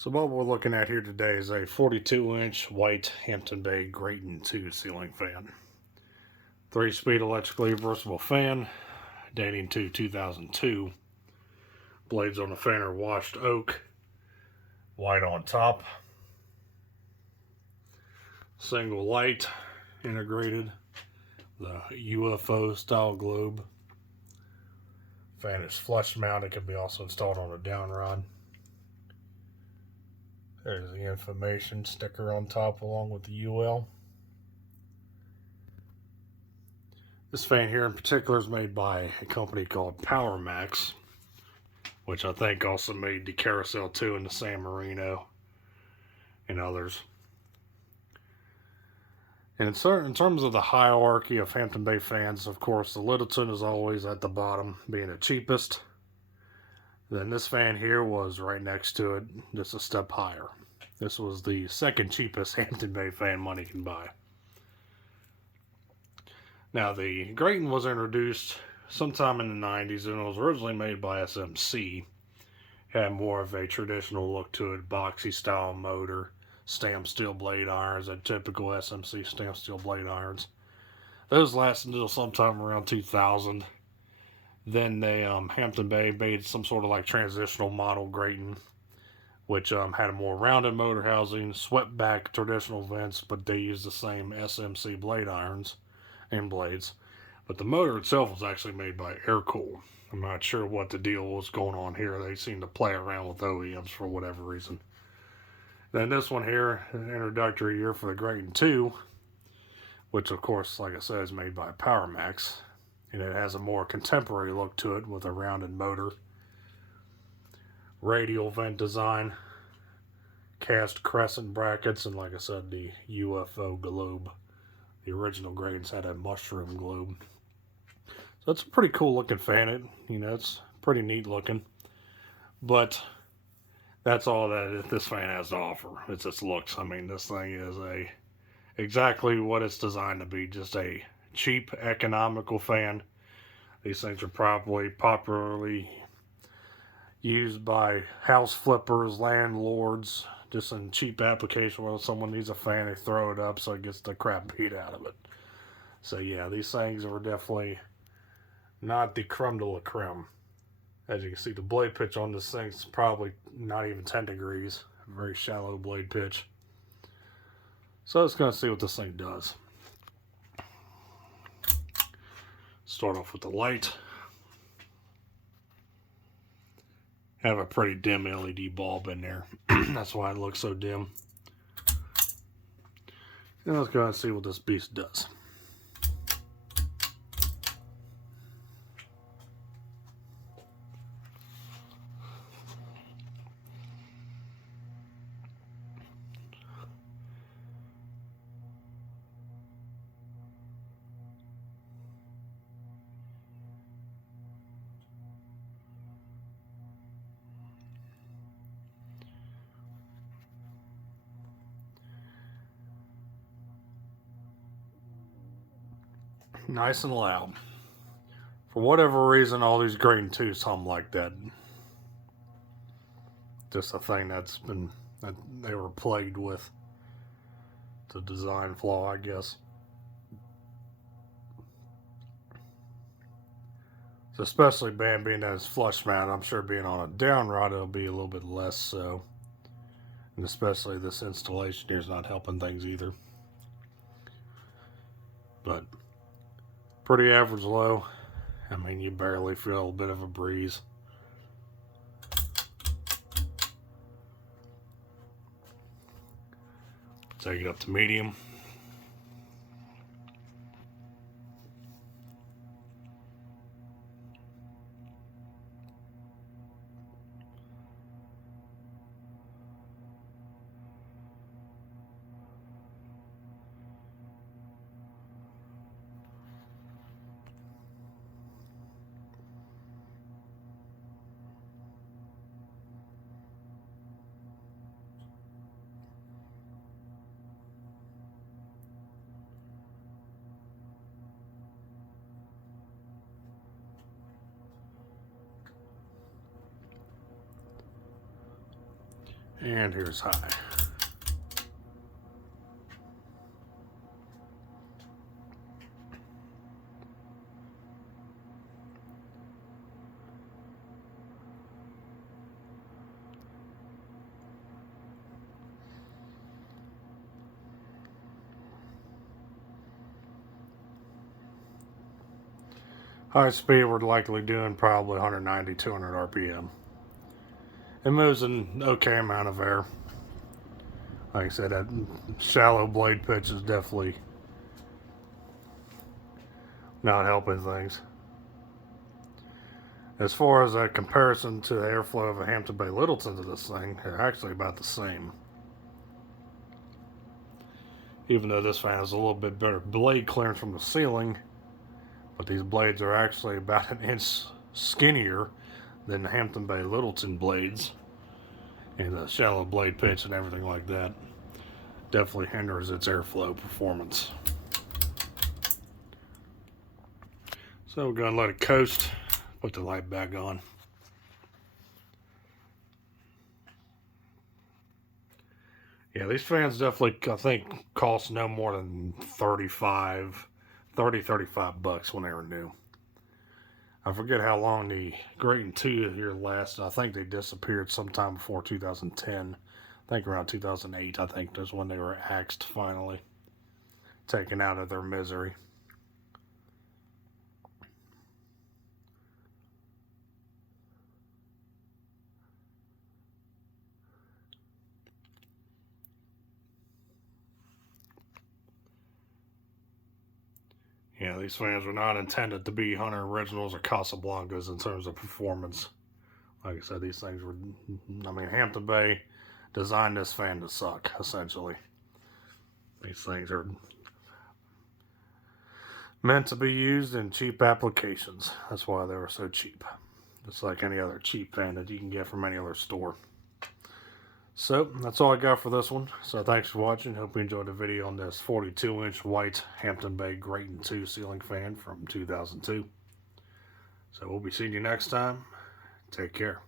So what we're looking at here today is a 42-inch white Hampton Bay Grayton II ceiling fan. 3-speed electrically reversible fan, dating to 2002. Blades on the fan are washed oak, white on top. Single light integrated, the UFO style globe. Fan is flush mounted, can be also installed on a down rod. There's the information sticker on top along with the UL. This fan here in particular is made by a company called Power Max, which I think also made the Carousel 2 and the San Marino and others. And in terms of the hierarchy of Hampton Bay fans, of course, the Littleton is always at the bottom, being the cheapest. Then this fan here was right next to it, just a step higher. This was the second cheapest Hampton Bay fan money can buy. Now, the Grayton was introduced sometime in the 90s, and it was originally made by SMC. It had more of a traditional look to it, boxy style motor, stamped steel blade irons, and typical SMC stamped steel blade irons. Those lasted until sometime around 2000. Then they Hampton Bay made some sort of like transitional model Grayton, which had a more rounded motor housing, swept back traditional vents, but they used the same SMC blade irons and blades. But the motor itself was actually made by Aircool. I'm not sure what the deal was going on here. They seem to play around with OEMs for whatever reason. Then this one here, an introductory year for the Grayton II, which of course, like I said, is made by Power Max. And it has a more contemporary look to it with a rounded motor, radial vent design, cast crescent brackets, and like I said, the UFO globe. The original Graytons had a mushroom globe. So it's a pretty cool looking fan. It's pretty neat looking. But that's all that this fan has to offer. It's its looks. I mean, this thing is exactly what it's designed to be. Just a cheap, economical fan. These things are probably popularly used by house flippers, landlords, just in cheap application where someone needs a fan, they throw it up so it gets the crap beat out of it. So yeah, these things are definitely not the creme de la creme. As you can see, the blade pitch on this thing is probably not even 10 degrees. Very shallow blade pitch. So let's go see what this thing does. Start off with the light. Have a pretty dim LED bulb in there. That's why it looks so dim. And let's go ahead and see what this beast does. Nice and loud. For whatever reason, all these Grayton IIs hum like that. Just a thing that they were plagued with. It's a design flaw, I guess. So especially being that it's flush mount, I'm sure being on a down rod it'll be a little bit less so. And especially this installation here is not helping things either. But pretty average low. I mean, you barely feel a bit of a breeze. Take it up to medium. And here's high. High speed, we're likely doing probably 190, 200 RPM. It moves an okay amount of air. Like I said, that shallow blade pitch is definitely not helping things. As far as a comparison to the airflow of a Hampton Bay Littleton to this thing, they're actually about the same. Even though this fan has a little bit better blade clearance from the ceiling, but these blades are actually about an inch skinnier than the Hampton Bay Littleton blades, and the shallow blade pitch and everything like that definitely hinders its airflow performance. So we're going to let it coast, put the light back on. Yeah, these fans definitely, I think, cost no more than 35 bucks when they were new. I forget how long the Grayton II here lasted. I think they disappeared sometime before 2010. I think around 2008, I think, is when they were axed finally. Taken out of their misery. Yeah, these fans were not intended to be Hunter Originals or Casablancas in terms of performance. Like I said, these things were, I mean, Hampton Bay designed this fan to suck, essentially. These things are meant to be used in cheap applications. That's why they were so cheap. Just like any other cheap fan that you can get from any other store. So, that's all I got for this one. So, thanks for watching. Hope you enjoyed the video on this 42-inch white Hampton Bay Grayton II ceiling fan from 2002. So, we'll be seeing you next time. Take care.